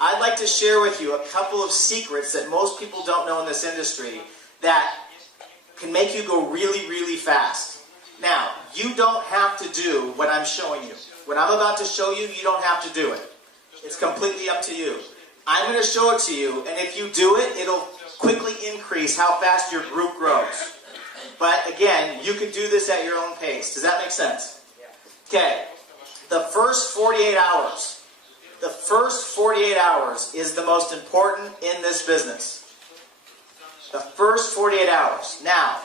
I'd like to share with you a couple of secrets that most people don't know in this industry that can make you go really, really fast. Now, you don't have to do what I'm showing you. What I'm about to show you, you don't have to do it. It's completely up to you. I'm going to show it to you, and if you do it, it'll quickly increase how fast your group grows. But again, you can do this at your own pace. Does that make sense? Okay. The first 48 hours. The first 48 hours is the most important in this business. The first 48 hours. Now,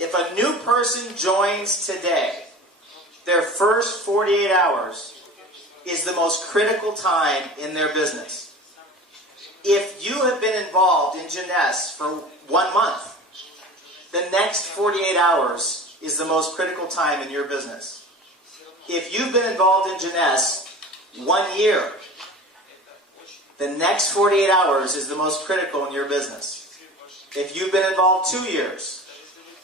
if a new person joins today, their first 48 hours is the most critical time in their business. If you have been involved in Jeunesse for 1 month, the next 48 hours is the most critical time in your business. If you've been involved in Jeunesse 1 year, the next 48 hours is the most critical in your business. If you've been involved 2 years,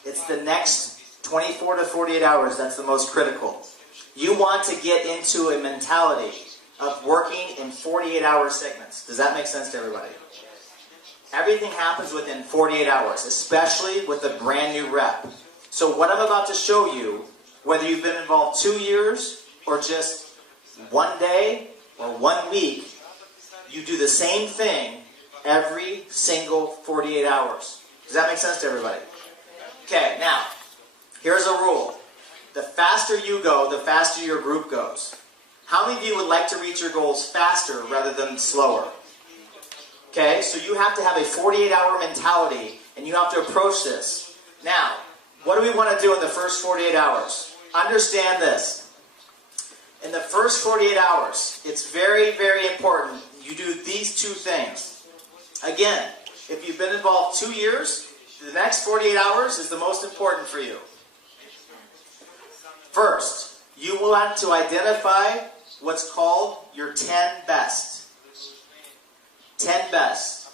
it's the next 24 to 48 hours that's the most critical. You want to get into a mentality of working in 48-hour segments. Does that make sense to everybody? Everything happens within 48 hours, especially with a brand new rep. So what I'm about to show you, whether you've been involved 2 years or just 1 day or 1 week, you do the same thing every single 48 hours. Does that make sense to everybody? Okay, now, here's a rule. The faster you go, the faster your group goes. How many of you would like to reach your goals faster rather than slower? Okay, so you have to have a 48-hour mentality, and you have to approach this. Now, what do we want to do in the first 48 hours? Understand this. In the first 48 hours, it's very, very important you do these 2 things. Again, if you've been involved 2 years, the next 48 hours is the most important for you. First, you want to identify what's called your 10 best. 10 best.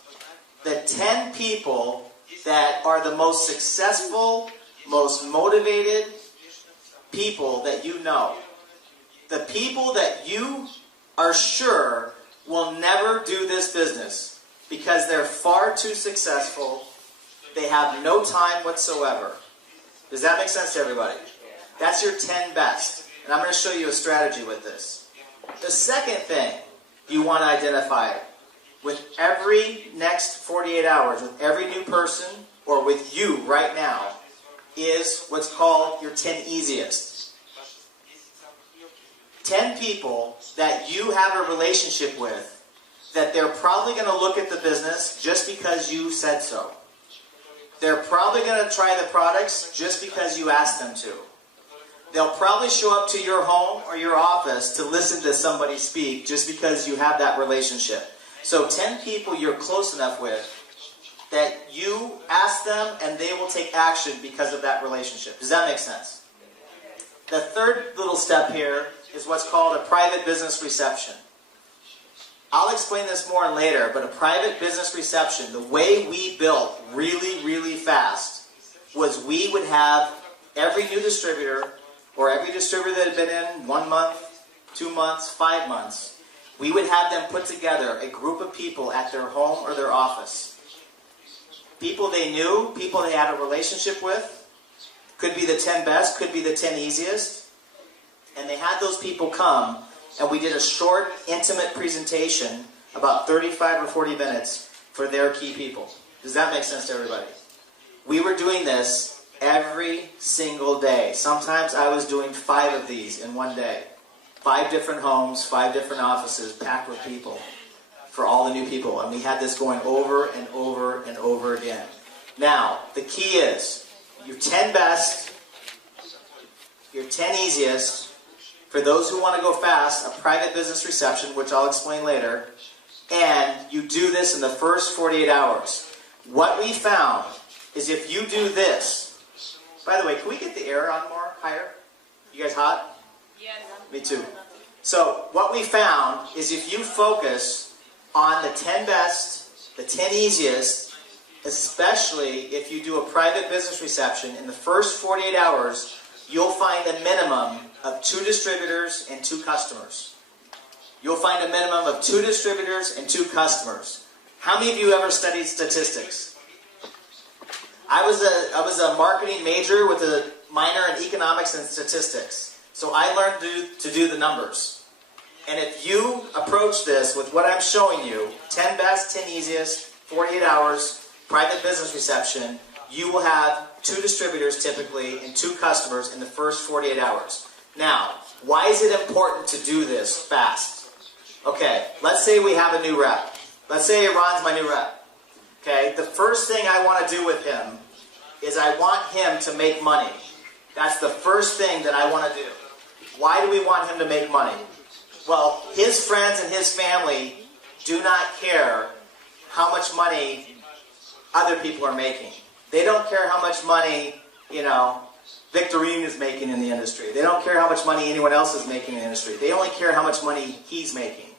The 10 people that are the most successful, most motivated people that you know. The people that you are sure will never do this business because they're far too successful. They have no time whatsoever. Does that make sense to everybody? That's your 10 best. And I'm going to show you a strategy with this. The second thing you want to identify with every next 48 hours, with every new person, or with you right now, is what's called your 10 easiest. 10 people that you have a relationship with, that they're probably going to look at the business just because you said so. They're probably going to try the products just because you asked them to. They'll probably show up to your home or your office to listen to somebody speak just because you have that relationship. So 10 people you're close enough with that you ask them and they will take action because of that relationship. Does that make sense? The third little step here is what's called a private business reception. I'll explain this more later, but a private business reception, the way we built really, really fast was we would have every new distributor or every distributor that had been in 1 month, 2 months, 5 months, we would have them put together a group of people at their home or their office. People they knew, people they had a relationship with, could be the 10 best, could be the 10 easiest, and they had those people come, and we did a short, intimate presentation, about 35 or 40 minutes, for their key people. Does that make sense to everybody? We were doing this every single day. Sometimes I was doing 5 of these in 1 day. 5 different homes, 5 different offices, packed with people for all the new people. And we had this going over and over and over again. Now, the key is your 10 best, your 10 easiest. For those who want to go fast, a private business reception, which I'll explain later. And you do this in the first 48 hours. What we found is if you do this. By the way, can we get the air on more higher? You guys hot? Yes. Me too. So what we found is if you focus on the 10 best, the 10 easiest, especially if you do a private business reception in the first 48 hours, you'll find a minimum of 2 distributors and 2 customers. you'll find a minimum of 2 distributors and 2 customers. How many of you ever studied statistics? I was a marketing major with a minor in economics and statistics. So I learned to do the numbers. And if you approach this with what I'm showing you, 10 best, 10 easiest, 48 hours, private business reception, you will have 2 distributors typically and 2 customers in the first 48 hours. Now, why is it important to do this fast? Okay, let's say we have a new rep. Let's say Ron's my new rep. Okay, the first thing I want to do with him is I want him to make money. That's the first thing that I want to do. Why do we want him to make money? Well, his friends and his family do not care how much money other people are making. They don't care how much money, Victorine is making in the industry. They don't care how much money anyone else is making in the industry. They only care how much money he's making.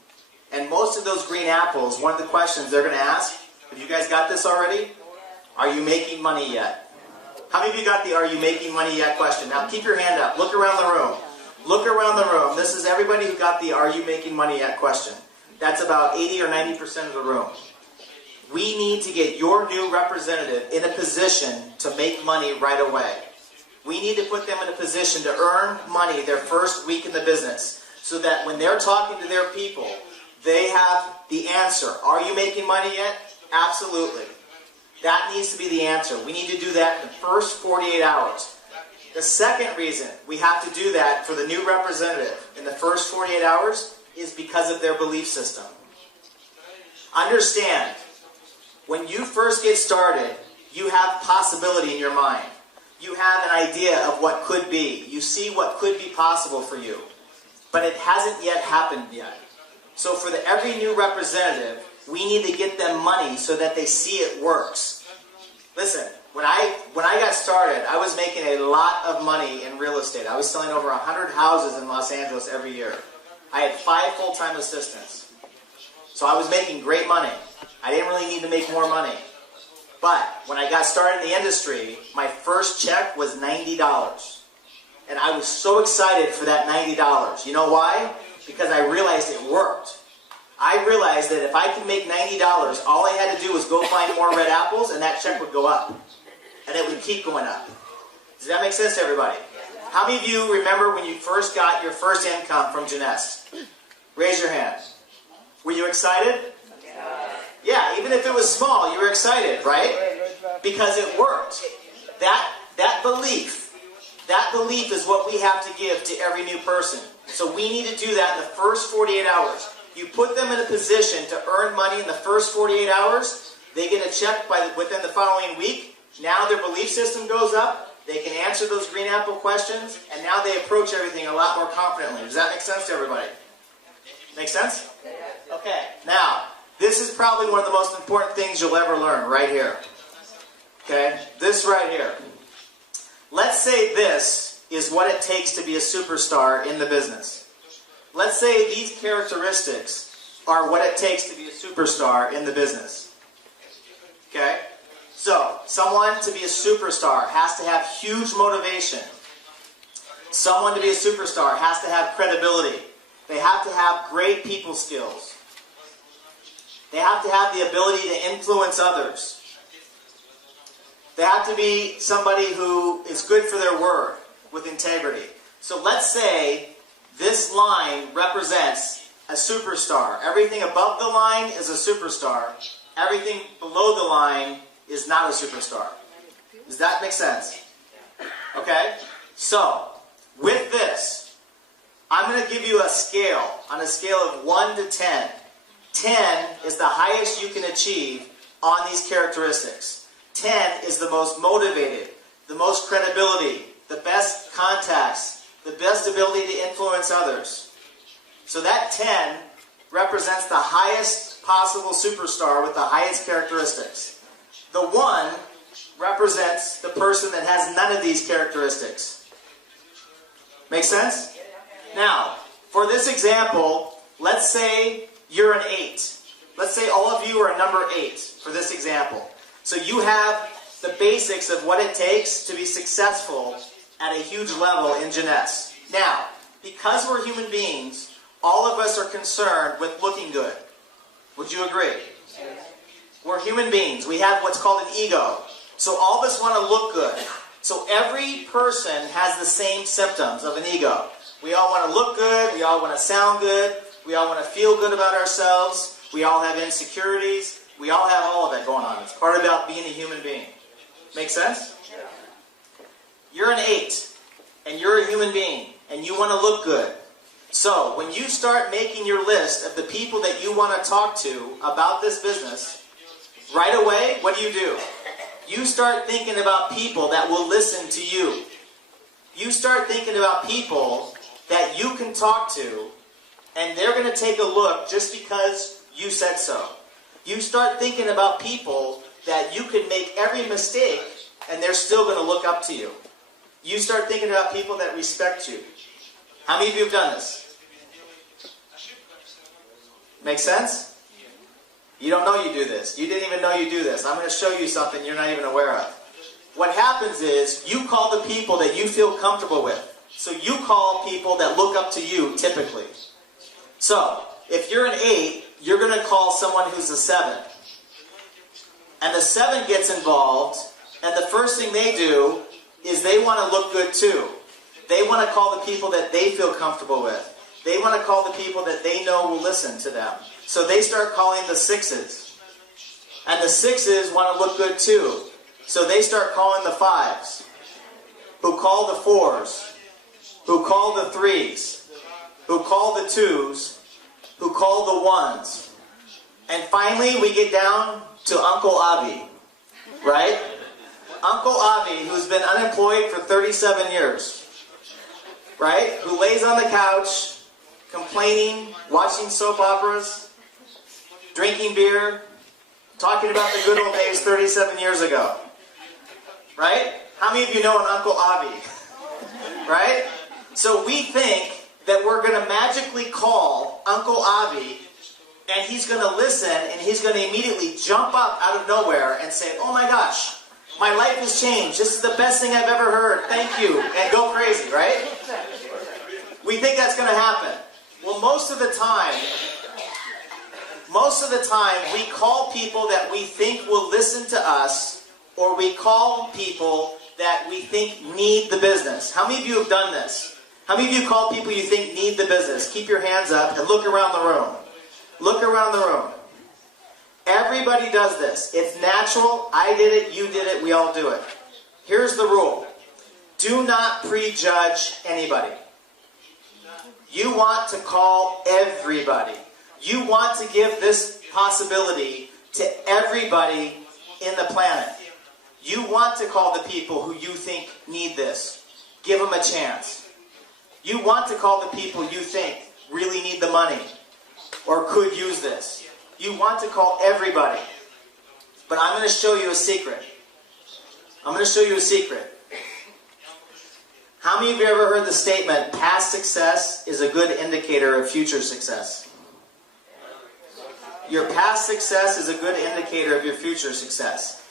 And most of those green apples, one of the questions they're going to ask, have you guys got this already? Are you making money yet? How many of you got the "Are you making money yet" question? Now keep your hand up. Look around the room. Look around the room. This is everybody who got the "Are you making money yet" question. That's about 80 or 90% of the room. We need to get your new representative in a position to make money right away. We need to put them in a position to earn money their first week in the business so that when they're talking to their people, they have the answer. Are you making money yet? Absolutely. That needs to be the answer. We need to do that in the first 48 hours. The second reason we have to do that for the new representative in the first 48 hours is because of their belief system. Understand, when you first get started, you have possibility in your mind. You have an idea of what could be. You see what could be possible for you. But it hasn't yet happened yet. So for every new representative, we need to get them money so that they see it works. Listen, when I got started, I was making a lot of money in real estate. I was selling over 100 houses in Los Angeles every year. I had 5 full-time assistants. So I was making great money. I didn't really need to make more money. But when I got started in the industry, my first check was $90. And I was so excited for that $90. You know why? Because I realized it worked. I realized that if I could make $90, all I had to do was go find more red apples and that check would go up. And it would keep going up. Does that make sense to everybody? How many of you remember when you first got your first income from Janess? Raise your hand. Were you excited? Yeah, even if it was small, you were excited, right? Because it worked. That belief is what we have to give to every new person. So we need to do that in the first 48 hours. You put them in a position to earn money in the first 48 hours. They get a check within the following week. Now their belief system goes up. They can answer those green apple questions. And now they approach everything a lot more confidently. Does that make sense to everybody? Make sense? Okay. Now, this is probably one of the most important things you'll ever learn right here. Okay? This right here. Let's say this is what it takes to be a superstar in the business. Let's say these characteristics are what it takes to be a superstar in the business. Okay? So, someone to be a superstar has to have huge motivation. Someone to be a superstar has to have credibility. They have to have great people skills. They have to have the ability to influence others. They have to be somebody who is good for their word with integrity. So let's say this line represents a superstar. Everything above the line is a superstar. Everything below the line is not a superstar. Does that make sense? Okay? So, with this, I'm going to give you a scale, on a scale of 1 to 10. 10 is the highest you can achieve on these characteristics. 10 is the most motivated, the most credibility, the best contacts, the best ability to influence others. So that 10 represents the highest possible superstar with the highest characteristics. The 1 represents the person that has none of these characteristics. Make sense? Now, for this example, let's say you're an 8. Let's say all of you are a number 8 for this example. So you have the basics of what it takes to be successful at a huge level in Janess. Now, because we're human beings, all of us are concerned with looking good. Would you agree? We're human beings. We have what's called an ego. So all of us want to look good. So every person has the same symptoms of an ego. We all want to look good. We all want to sound good. We all want to feel good about ourselves. We all have insecurities. We all have all of it going on. It's part about being a human being. Make sense? You're an 8, and you're a human being, and you want to look good. So when you start making your list of the people that you want to talk to about this business, right away, what do? You start thinking about people that will listen to you. You start thinking about people that you can talk to, and they're going to take a look just because you said so. You start thinking about people that you can make every mistake, and they're still going to look up to you. You start thinking about people that respect you. How many of you have done this? Make sense? You don't know you do this. You didn't even know you do this. I'm going to show you something you're not even aware of. What happens is you call the people that you feel comfortable with. So you call people that look up to you, typically. So, if you're an 8, you're going to call someone who's a 7. And the 7 gets involved, and the first thing they do is they want to look good too. They want to call the people that they feel comfortable with. They want to call the people that they know will listen to them. So they start calling the 6s. And the 6s want to look good too. So they start calling the 5s. Who call the 4s. Who call the 3s. Who call the 2s. Who call the 1s. And finally we get down to Uncle Avi. Right? Uncle Avi, who's been unemployed for 37 years. Right? Who lays on the couch, complaining, watching soap operas, drinking beer, talking about the good old days 37 years ago. Right? How many of you know an Uncle Avi? Right? So we think that we're going to magically call Uncle Avi, and he's going to listen, and he's going to immediately jump up out of nowhere and say, oh my gosh, my life has changed. This is the best thing I've ever heard. Thank you. And go crazy, right? We think that's going to happen. Well, most of the time, we call people that we think will listen to us, or we call people that we think need the business. How many of you have done this? How many of you call people you think need the business? Keep your hands up and look around the room. Look around the room. Everybody does this. It's natural. I did it. You did it. We all do it. Here's the rule. Do not prejudge anybody. You want to call everybody. You want to give this possibility to everybody in the planet. You want to call the people who you think need this. Give them a chance. You want to call the people you think really need the money or could use this. You want to call everybody. But I'm going to show you a secret. I'm going to show you a secret. How many of you ever heard the statement, past success is a good indicator of future success? Your past success is a good indicator of your future success.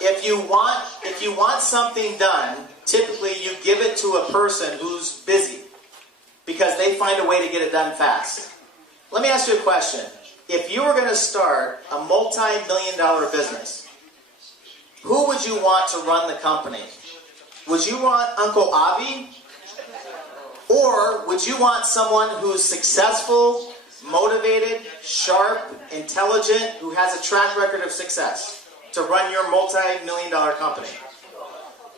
If you want something done, typically you give it to a person who's busy because they find a way to get it done fast. Let me ask you a question. If you were going to start a multi-million-dollar business, who would you want to run the company? Would you want Uncle Avi? Or would you want someone who's successful, motivated, sharp, intelligent, who has a track record of success to run your multi-million-dollar company?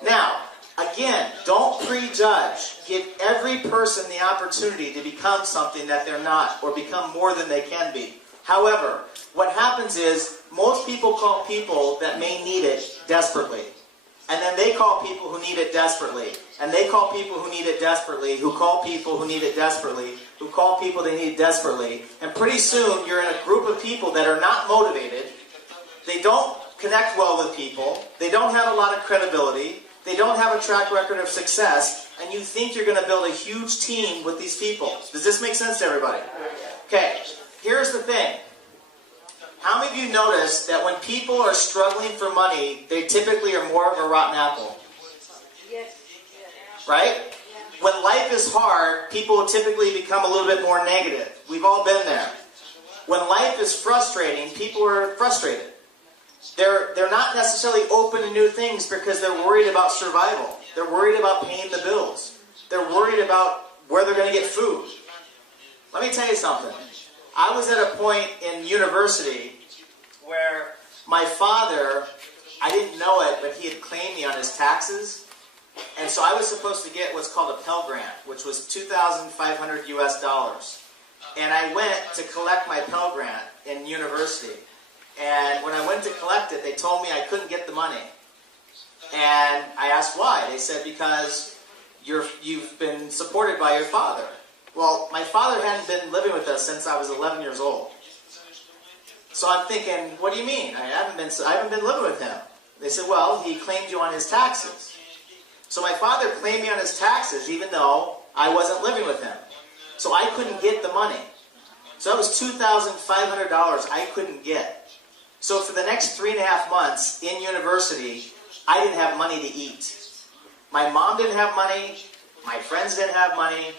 Now, again, don't prejudge. Give every person the opportunity to become something that they're not or become more than they can be. However, what happens is most people call people that may need it desperately. And then they call people who need it desperately. And they call people who need it desperately, who call people who need it desperately, who call people they need desperately. And pretty soon you're in a group of people that are not motivated. They don't connect well with people. They don't have a lot of credibility. They don't have a track record of success. And you think you're going to build a huge team with these people. Does this make sense to everybody? Okay, here's the thing. How many of you notice that when people are struggling for money, they typically are more of a rotten apple? Yes. Right? When life is hard, people typically become a little bit more negative. We've all been there. When life is frustrating, people are frustrated. They're not necessarily open to new things because they're worried about survival. They're worried about paying the bills. They're worried about where they're going to get food. Let me tell you something. I was at a point in university where my father, I didn't know it, but he had claimed me on his taxes. And so I was supposed to get what's called a Pell Grant, which was $2,500 US. And I went to collect my Pell Grant in university. And when I went to collect it, they told me I couldn't get the money. And I asked why. They said, because you've been supported by your father. Well, my father hadn't been living with us since I was 11 years old. So I'm thinking, what do you mean? I haven't been living with him. They said, well, he claimed you on his taxes. So my father claimed me on his taxes even though I wasn't living with him. So I couldn't get the money. So that was $2,500 I couldn't get. So for the next 3.5 months in university, I didn't have money to eat. My mom didn't have money. My friends didn't have money.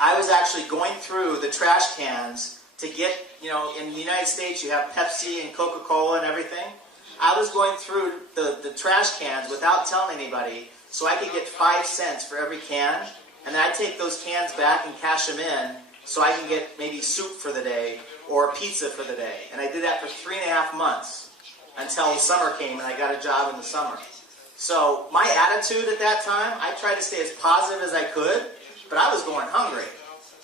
I was actually going through the trash cans to get, in the United States you have Pepsi and Coca-Cola and everything. I was going through the trash cans without telling anybody so I could get 5 cents for every can. And then I'd take those cans back and cash them in so I can get maybe soup for the day or pizza for the day. And I did that for 3.5 months until summer came and I got a job in the summer. So my attitude at that time, I tried to stay as positive as I could, but I was going hungry.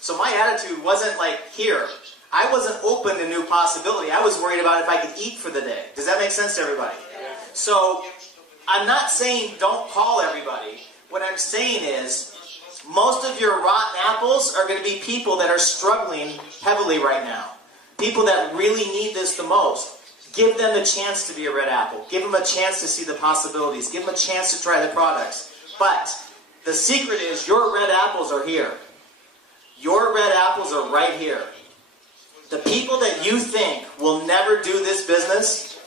So my attitude wasn't like here. I wasn't open to new possibility. I was worried about if I could eat for the day. Does that make sense to everybody? So I'm not saying don't call everybody. What I'm saying is most of your rotten apples are going to be people that are struggling heavily right now. People that really need this the most. Give them the chance to be a red apple. Give them a chance to see the possibilities. Give them a chance to try the products. But the secret is your red apples are here. Your red apples are right here. The people that you think will never do this business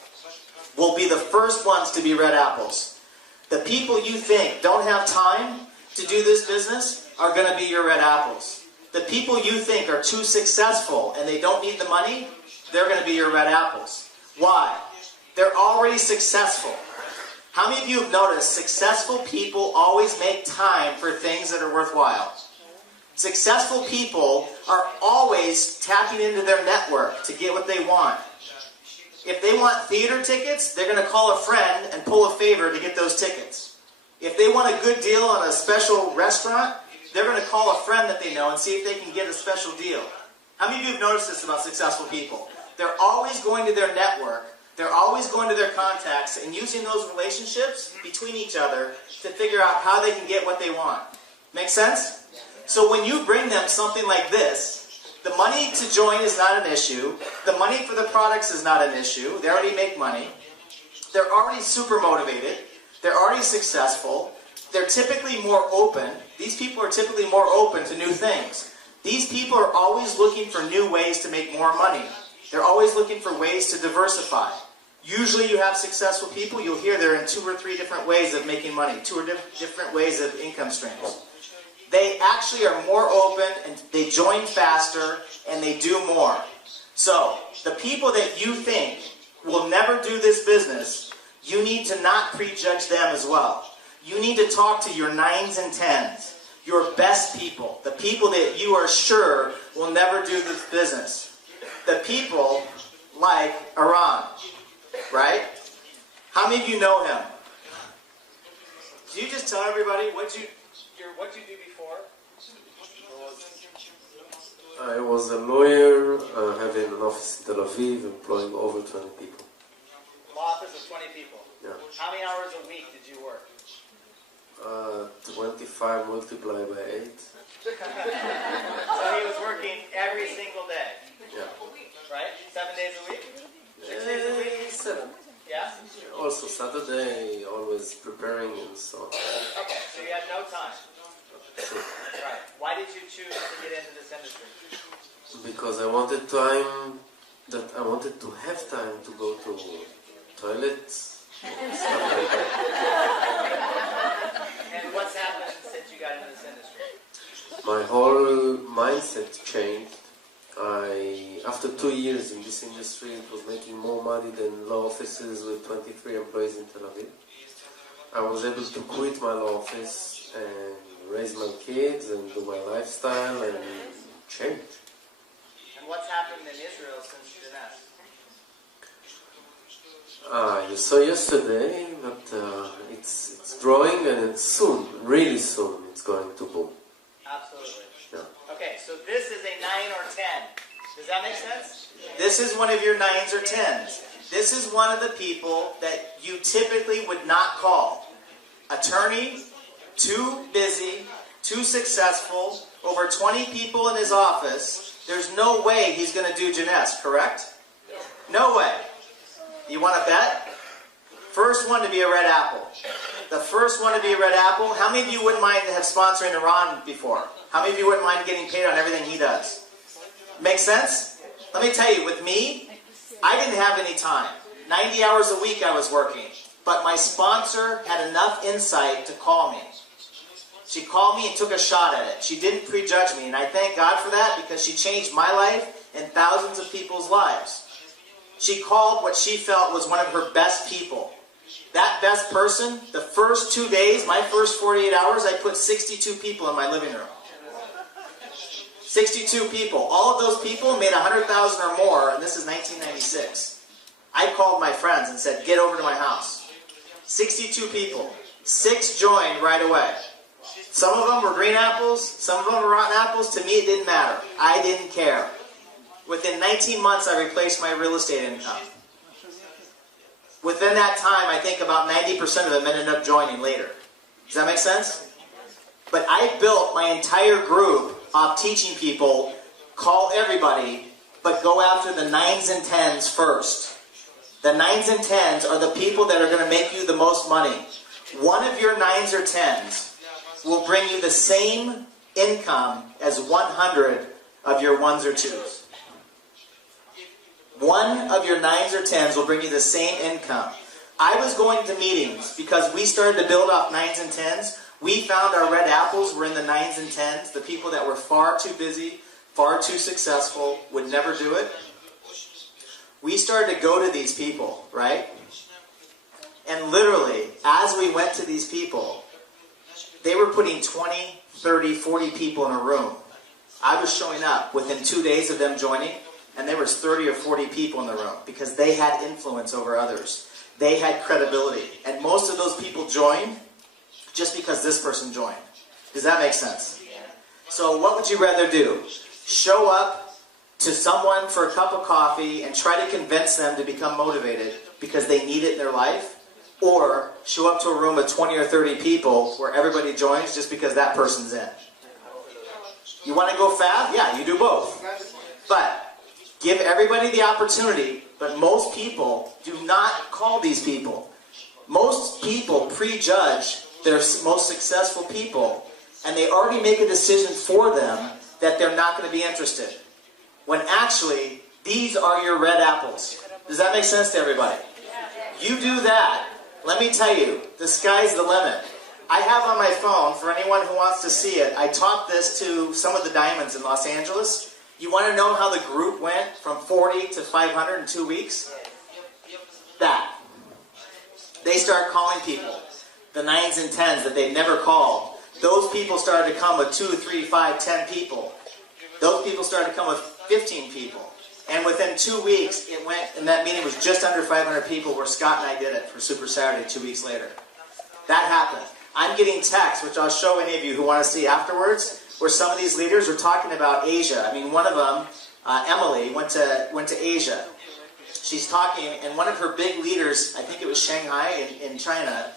will be the first ones to be red apples. The people you think don't have time to do this business are going to be your red apples. The people you think are too successful and they don't need the money, they're going to be your red apples. Why? They're already successful. How many of you have noticed successful people always make time for things that are worthwhile? Successful people are always tapping into their network to get what they want. If they want theater tickets, they're going to call a friend and pull a favor to get those tickets. If they want a good deal on a special restaurant, they're going to call a friend that they know and see if they can get a special deal. How many of you have noticed this about successful people? They're always going to their network, they're always going to their contacts and using those relationships between each other to figure out how they can get what they want. Make sense? So when you bring them something like this, the money to join is not an issue, the money for the products is not an issue, they already make money, they're already super motivated, they're already successful, they're typically more open. These people are typically more open to new things. These people are always looking for new ways to make more money. They're always looking for ways to diversify. Usually you have successful people, you'll hear they're in 2 or 3 different ways of making money, 2 or different ways of income streams. They actually are more open and they join faster and they do more. So, the people that you think will never do this business, you need to not prejudge them as well. You need to talk to your 9s and 10s, your best people, the people that you are sure will never do this business. The people like Iran, right? How many of you know him? Can you just tell everybody what you do before? I was a lawyer, having an office in Tel Aviv, employing over 20 people. Law office of 20 people? Yeah. How many hours a week did you work? 25 multiplied by 8. So he was working every single day? Yeah. Right? 7 days a week? 6 days a week? 7. Yeah? Also Saturday, always preparing and so on. Okay, so you had no time. Right. Why did you choose to get into this industry? Because I wanted time, I wanted to have time to go to toilets and stuff like that. And what's happened since you got into this industry? my whole mindset changed. After 2 years in this industry, it was making more money than law offices with 23 employees in Tel Aviv. I was able to quit my law office and raise my kids and do my lifestyle and change. And what's happened in Israel since Jeunesse? You saw yesterday, but it's growing and it's soon, really soon, it's going to boom. Absolutely. Yeah. Okay, so this is a 9 or 10. Does that make sense? This is one of your 9s or 10s. This is one of the people that you typically would not call. Attorney, too busy, too successful, over 20 people in his office. There's no way he's going to do Jeunesse, correct? No way. You want to bet? First one to be a red apple. The first one to be a red apple. How many of you wouldn't mind to have sponsoring Iran before? How many of you wouldn't mind getting paid on everything he does? Make sense? Let me tell you, with me, I didn't have any time. 90 hours a week I was working. But my sponsor had enough insight to call me. She called me and took a shot at it. She didn't prejudge me, and I thank God for that because she changed my life and thousands of people's lives. She called what she felt was one of her best people. That best person, the first 2 days, my first 48 hours, I put 62 people in my living room. 62 people. All of those people made 100,000 or more, and this is 1996. I called my friends and said, get over to my house. 62 people. 6 joined right away. Some of them were green apples, some of them were rotten apples. To me, it didn't matter. I didn't care. Within 19 months, I replaced my real estate income. Within that time, I think about 90% of them ended up joining later. Does that make sense? But I built my entire group of teaching people, call everybody, but go after the 9s and 10s first. The 9s and 10s are the people that are going to make you the most money. One of your 9s or 10s will bring you the same income as 100 of your 1s or 2s. One of your 9s or 10s will bring you the same income. I was going to meetings because we started to build off 9s and 10s. We found our red apples were in the 9s and 10s, the people that were far too busy, far too successful, would never do it. We started to go to these people, right? And literally, as we went to these people, they were putting 20, 30, 40 people in a room. I was showing up within 2 days of them joining, and there was 30 or 40 people in the room because they had influence over others. They had credibility. And most of those people joined just because this person joined. Does that make sense? So what would you rather do? Show up to someone for a cup of coffee and try to convince them to become motivated because they need it in their life? Or show up to a room of 20 or 30 people where everybody joins just because that person's in? You want to go fast? Yeah, you do both. But give everybody the opportunity, but most people do not call these people. Most people prejudge their most successful people, and they already make a decision for them that they're not going to be interested. When actually, these are your red apples. Does that make sense to everybody? You do that, let me tell you, the sky's the limit. I have on my phone, for anyone who wants to see it, I taught this to some of the diamonds in Los Angeles. You want to know how the group went from 40 to 500 in 2 weeks? That. They started calling people. The 9s and 10s that they'd never called. Those people started to come with 2, 3, 5, 10 people. Those people started to come with 15 people. And within 2 weeks, it went, and that meeting was just under 500 people where Scott and I did it for Super Saturday 2 weeks later. That happened. I'm getting texts, which I'll show any of you who want to see afterwards, where some of these leaders were talking about Asia. I mean, one of them, Emily, went to Asia. She's talking, and one of her big leaders, I think it was Shanghai in China,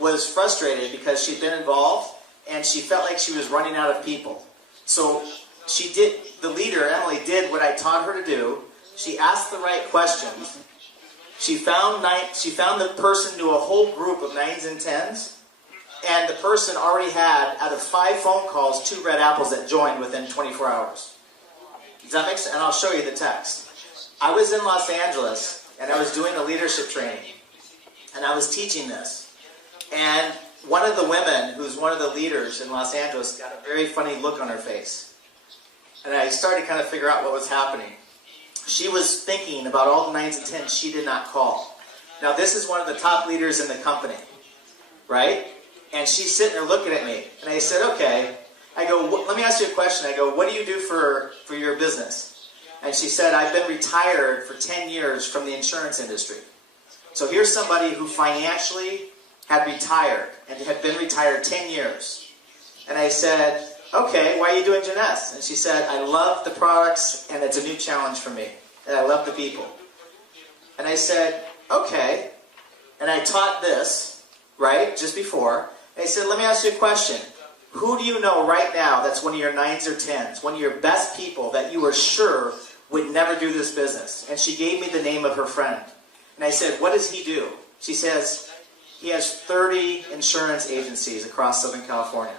was frustrated because she'd been involved, and she felt like she was running out of people. So she did, the leader, Emily, did what I taught her to do. She asked the right questions. She found the person knew a whole group of 9s and 10s, and the person already had, out of 5 phone calls, 2 red apples that joined within 24 hours. Does that make sense? And I'll show you the text. I was in Los Angeles, and I was doing a leadership training, and I was teaching this. And one of the women, who's one of the leaders in Los Angeles, got a very funny look on her face. And I started to kind of figure out what was happening. She was thinking about all the 9s and 10s she did not call. Now, this is one of the top leaders in the company, right? And she's sitting there looking at me. And I said, okay. I go, let me ask you a question. I go, what do you do for your business? And she said, I've been retired for 10 years from the insurance industry. So here's somebody who financially had retired and had been retired 10 years. And I said, okay, why are you doing Jeunesse? And she said, I love the products and it's a new challenge for me. And I love the people. And I said, okay. And I taught this, right, just before. And I said, let me ask you a question. Who do you know right now that's one of your 9s or 10s, one of your best people that you are sure would never do this business? And she gave me the name of her friend. And I said, what does he do? She says, he has 30 insurance agencies across Southern California.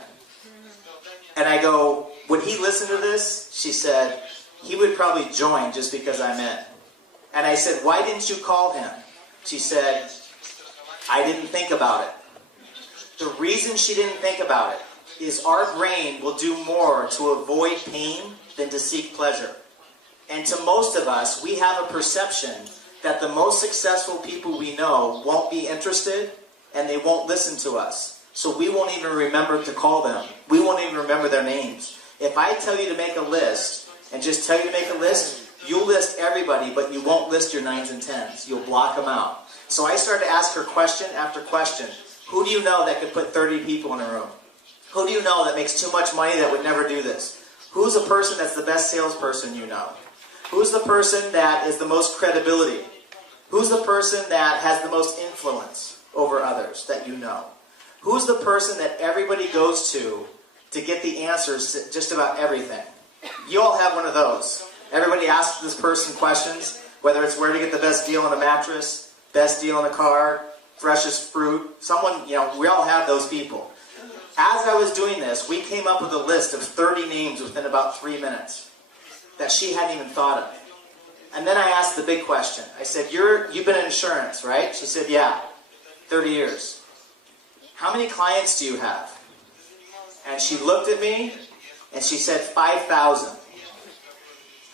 And I go, would he listen to this? She said, he would probably join just because I'm in. And I said, why didn't you call him? She said, I didn't think about it. The reason she didn't think about it is our brain will do more to avoid pain than to seek pleasure. And to most of us, we have a perception that the most successful people we know won't be interested and they won't listen to us. So we won't even remember to call them. We won't even remember their names. If I tell you to make a list and just tell you to make a list, you'll list everybody, but you won't list your 9s and 10s. You'll block them out. So I started to ask her question after question. Who do you know that could put 30 people in a room? Who do you know that makes too much money that would never do this? Who's the person that's the best salesperson you know? Who's the person that is the most credibility? Who's the person that has the most influence over others that you know? Who's the person that everybody goes to get the answers to just about everything? You all have one of those. Everybody asks this person questions, whether it's where to get the best deal on a mattress, best deal on a car, freshest fruit. Someone, we all have those people. As I was doing this, we came up with a list of 30 names within about 3 minutes that she hadn't even thought of. And then I asked the big question. I said, you've been in insurance, right? She said, yeah, 30 years. How many clients do you have? And she looked at me and she said, 5,000.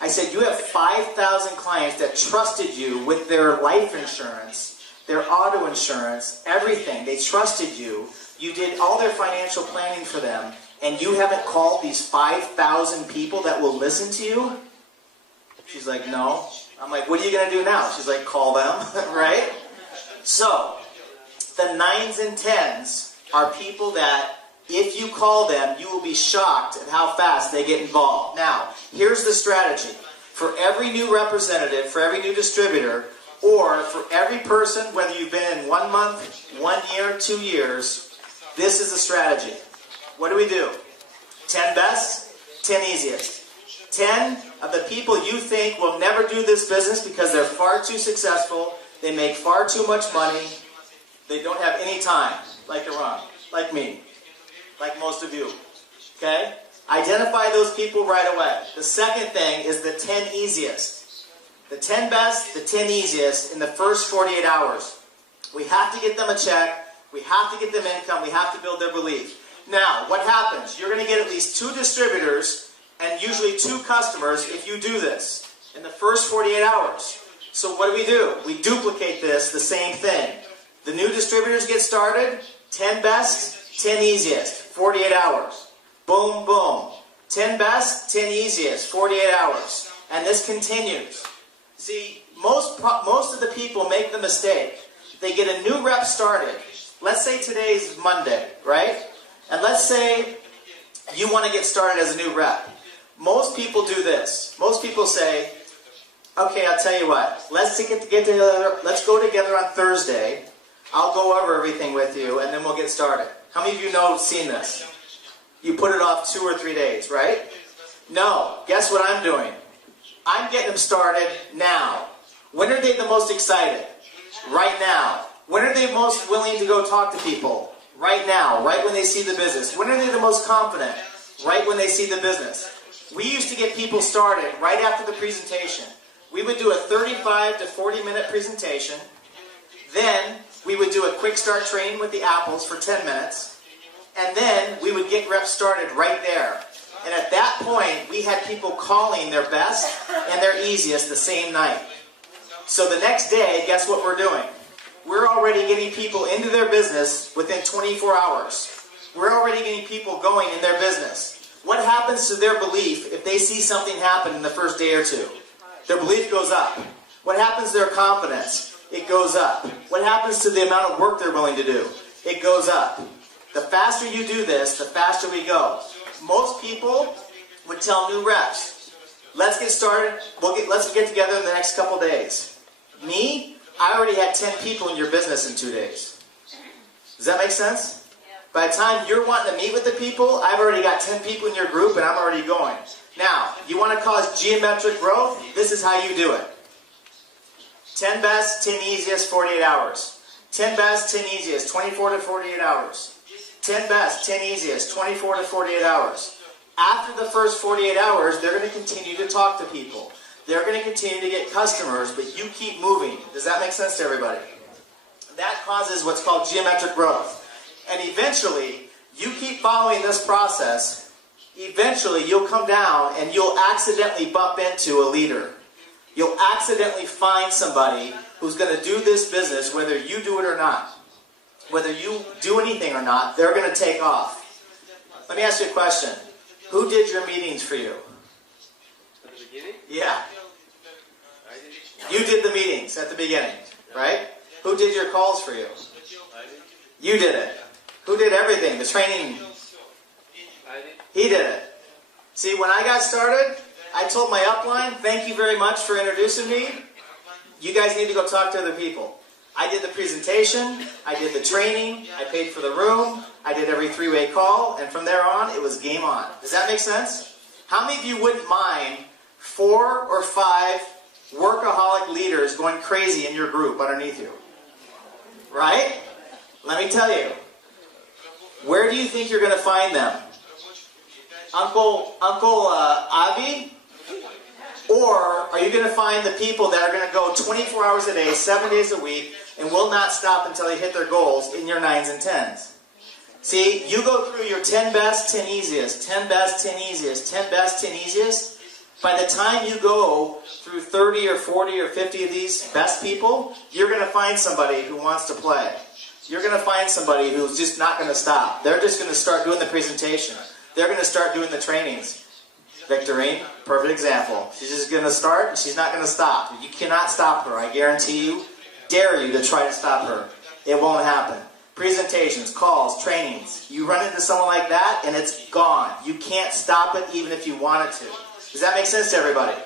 I said, you have 5,000 clients that trusted you with their life insurance, their auto insurance, everything. They trusted you. You did all their financial planning for them, and you haven't called these 5,000 people that will listen to you? She's like, no. I'm like, what are you going to do now? She's like, call them, right? So, the 9s and 10s are people that, if you call them, you will be shocked at how fast they get involved. Now, here's the strategy. For every new representative, for every new distributor, or for every person, whether you've been in 1 month, 1 year, 2 years, this is the strategy. What do? 10 best, 10 easiest. 10 of the people you think will never do this business because they're far too successful, they make far too much money, they don't have any time, like Iran, like me, like most of you. Okay? Identify those people right away. The second thing is the 10 easiest. The 10 best, the 10 easiest in the first 48 hours. We have to get them a check. We have to get them income. We have to build their belief. Now, what happens? You're going to get at least 2 distributors and usually 2 customers if you do this in the first 48 hours. So what do? We duplicate this, the same thing. The new distributors get started, 10 best, 10 easiest, 48 hours. Boom, boom. 10 best, 10 easiest, 48 hours. And this continues. See, most of the people make the mistake. They get a new rep started. Let's say today's Monday, right? And let's say you want to get started as a new rep. Most people do this. Most people say, okay, I'll tell you what. Let's get together. Let's go together on Thursday. I'll go over everything with you, and then we'll get started. How many of you know seen this? You put it off 2 or 3 days, right? No. Guess what I'm doing? I'm getting them started now. When are they the most excited? Right now. When are they most willing to go talk to people? Right now. Right when they see the business. When are they the most confident? Right when they see the business. We used to get people started right after the presentation. We would do a 35 to 40 minute presentation. Then We would do a quick start training with the apples for 10 minutes, and then we would get reps started right there. And at that point, we had people calling their best and their easiest the same night. So the next day, guess what we're doing? We're already getting people into their business within 24 hours. We're already getting people going in their business. What happens to their belief if they see something happen in the first day or two? Their belief goes up. What happens to their confidence? It goes up. What happens to the amount of work they're willing to do? It goes up. The faster you do this, the faster we go. Most people would tell new reps, let's get started, let's get together in the next couple days. Me, I already had 10 people in your business in 2 days. Does that make sense? By the time you're wanting to meet with the people, I've already got 10 people in your group and I'm already going. Now, you want to cause geometric growth? This is how you do it. 10 best, 10 easiest, 48 hours. 10 best, 10 easiest, 24 to 48 hours. 10 best, 10 easiest, 24 to 48 hours. After the first 48 hours, they're going to continue to talk to people. They're going to continue to get customers, but you keep moving. Does that make sense to everybody? That causes what's called geometric growth. And eventually, you keep following this process, eventually you'll come down and you'll accidentally bump into a leader. You'll accidentally find somebody who's going to do this business, whether you do it or not. Whether you do anything or not, they're going to take off. Let me ask you a question. Who did your meetings for you? At the beginning? Yeah. You did the meetings at the beginning, right? Who did your calls for you? You did it. Who did everything? The training? He did it. See, when I got started, I told my upline, thank you very much for introducing me. You guys need to go talk to other people. I did the presentation, I did the training, I paid for the room, I did every three-way call, and from there on, it was game on. Does that make sense? How many of you wouldn't mind 4 or 5 workaholic leaders going crazy in your group underneath you? Right? Let me tell you. Where do you think you're going to find them? Uncle Avi? Or are you going to find the people that are going to go 24 hours a day, 7 days a week, and will not stop until they hit their goals in your 9s and 10s? See, you go through your 10 best, 10 easiest, 10 best, 10 easiest, 10 best, 10 easiest. By the time you go through 30 or 40 or 50 of these best people, you're going to find somebody who wants to play. You're going to find somebody who's just not going to stop. They're just going to start doing the presentation. They're going to start doing the trainings. Victorine, perfect example. She's just going to start and she's not going to stop. You cannot stop her. I guarantee you, dare you to try to stop her. It won't happen. Presentations, calls, trainings. You run into someone like that and it's gone. You can't stop it even if you wanted to. Does that make sense to everybody?